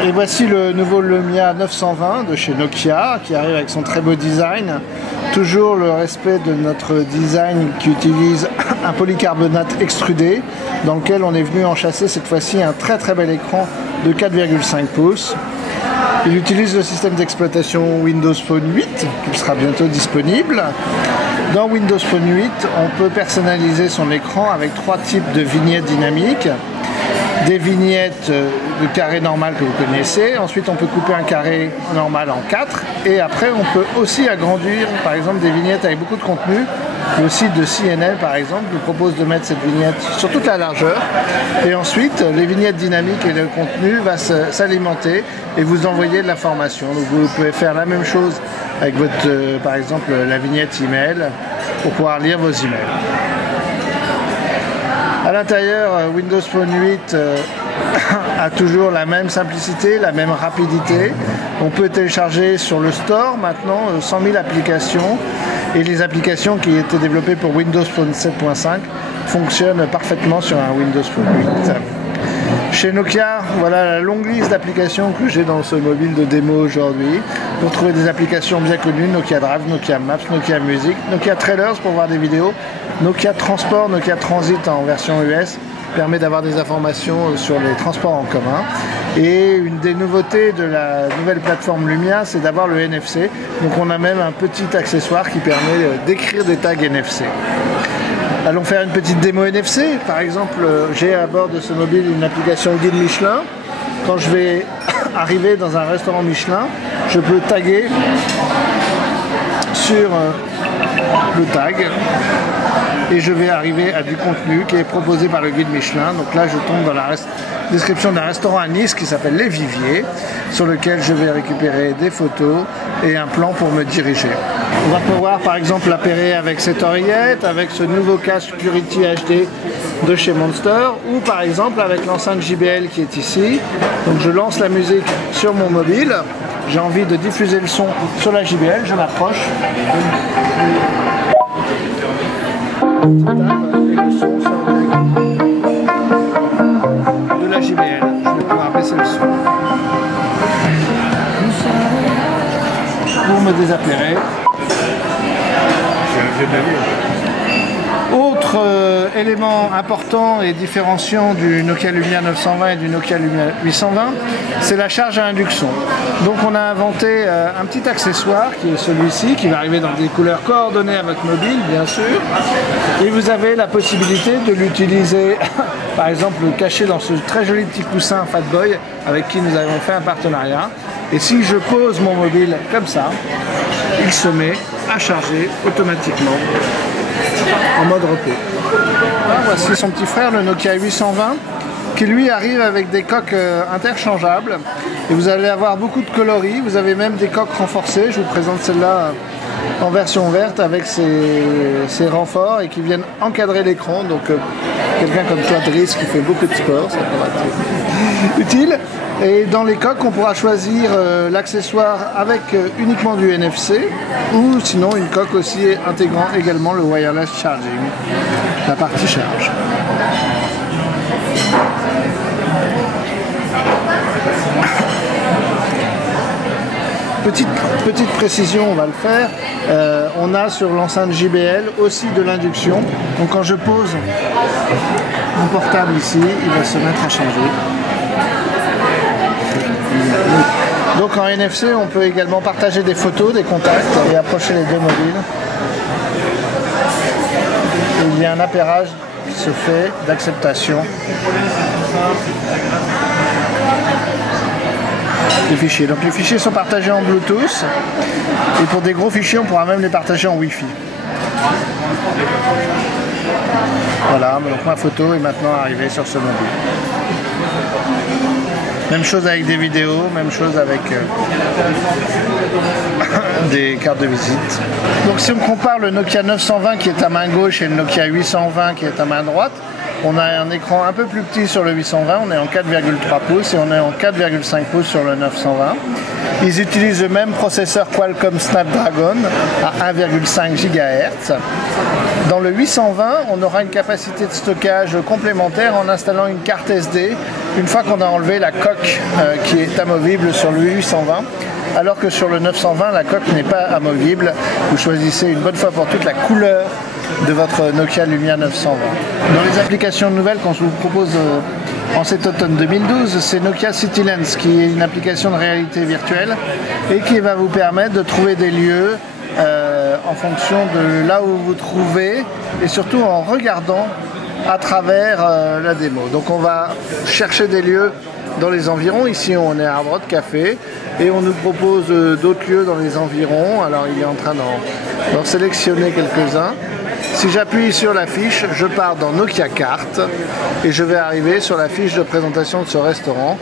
Et voici le nouveau Lumia 920 de chez Nokia qui arrive avec son très beau design. Toujours le respect de notre design qui utilise un polycarbonate extrudé dans lequel on est venu enchâsser cette fois-ci un très bel écran de 4,5 pouces. Il utilise le système d'exploitation Windows Phone 8 qui sera bientôt disponible. Dans Windows Phone 8, on peut personnaliser son écran avec 3 types de vignettes dynamiques. Des vignettes de carré normal que vous connaissez, ensuite on peut couper un carré normal en 4 et après on peut aussi agrandir par exemple des vignettes avec beaucoup de contenu. Le site de CNN par exemple nous propose de mettre cette vignette sur toute la largeur et ensuite les vignettes dynamiques et le contenu va s'alimenter et vous envoyer de l'information. Donc vous pouvez faire la même chose avec votre par exemple la vignette email pour pouvoir lire vos emails. À l'intérieur, Windows Phone 8 a toujours la même simplicité, la même rapidité. On peut télécharger sur le store maintenant 100 000 applications et les applications qui étaient développées pour Windows Phone 7.5 fonctionnent parfaitement sur un Windows Phone 8. Chez Nokia, voilà la longue liste d'applications que j'ai dans ce mobile de démo aujourd'hui. Pour trouver des applications bien connues, Nokia Drive, Nokia Maps, Nokia Music, Nokia Trailers pour voir des vidéos, Nokia Transport, Nokia Transit en version US permet d'avoir des informations sur les transports en commun. Et une des nouveautés de la nouvelle plateforme Lumia, c'est d'avoir le NFC. Donc on a même un petit accessoire qui permet d'écrire des tags NFC. Allons faire une petite démo NFC. Par exemple, j'ai à bord de ce mobile une application guide Michelin. Quand je vais arriver dans un restaurant Michelin, je peux taguer sur le tag et je vais arriver à du contenu qui est proposé par le guide Michelin. Donc là, je tombe dans la description d'un restaurant à Nice qui s'appelle Les Viviers, sur lequel je vais récupérer des photos et un plan pour me diriger. On va pouvoir par exemple l'appairer avec cette oreillette, avec ce nouveau casque Purity HD de chez Monster, ou par exemple avec l'enceinte JBL qui est ici. Donc je lance la musique sur mon mobile, j'ai envie de diffuser le son sur la JBL, je m'approche. Et le son sort de la JBL. Je vais pouvoir baisser le son pour me désappairer. Autre élément important et différenciant du Nokia Lumia 920 et du Nokia Lumia 820, c'est la charge à induction. Donc on a inventé un petit accessoire qui est celui-ci, qui va arriver dans des couleurs coordonnées à votre mobile, bien sûr. Et vous avez la possibilité de l'utiliser, par exemple, caché dans ce très joli petit coussin Fatboy avec qui nous avons fait un partenariat. Et si je pose mon mobile comme ça, il se met à charger automatiquement en mode repos. Voilà, voici son petit frère, le Nokia 820, qui lui arrive avec des coques interchangeables. Et vous allez avoir beaucoup de coloris, vous avez même des coques renforcées. Je vous présente celle-là en version verte avec ses renforts et qui viennent encadrer l'écran. Donc quelqu'un comme toi, Driss, qui fait beaucoup de sport, ça pourra être utile. Et dans les coques, on pourra choisir l'accessoire avec uniquement du NFC ou sinon une coque aussi intégrant également le wireless charging, la partie charge. Petite précision, on va le faire. On a sur l'enceinte JBL aussi de l'induction. Donc quand je pose mon portable ici, il va se mettre à charger. Donc en NFC, on peut également partager des photos, des contacts et approcher les deux mobiles. Et il y a un appairage qui se fait d'acceptation des fichiers. Donc les fichiers sont partagés en Bluetooth et pour des gros fichiers, on pourra même les partager en Wi-Fi. Voilà, donc ma photo est maintenant arrivée sur ce mobile. Même chose avec des vidéos, même chose avec des cartes de visite. Donc si on compare le Nokia 920 qui est à main gauche et le Nokia 820 qui est à main droite, on a un écran un peu plus petit sur le 820, on est en 4,3 pouces et on est en 4,5 pouces sur le 920. Ils utilisent le même processeur Qualcomm Snapdragon à 1,5 GHz. Dans le 820, on aura une capacité de stockage complémentaire en installant une carte SD une fois qu'on a enlevé la coque qui est amovible sur le 820. Alors que sur le 920, la coque n'est pas amovible. Vous choisissez une bonne fois pour toutes la couleur de votre Nokia Lumia 920. Dans les applications nouvelles qu'on vous propose en cet automne 2012, c'est Nokia City Lens qui est une application de réalité virtuelle et qui va vous permettre de trouver des lieux en fonction de là où vous vous trouvez et surtout en regardant à travers la démo. Donc on va chercher des lieux dans les environs. Ici on est à Hard Rock Café et on nous propose d'autres lieux dans les environs. Alors il est en train d'en sélectionner quelques-uns. Si j'appuie sur la fiche, je pars dans Nokia Carte et je vais arriver sur la fiche de présentation de ce restaurant.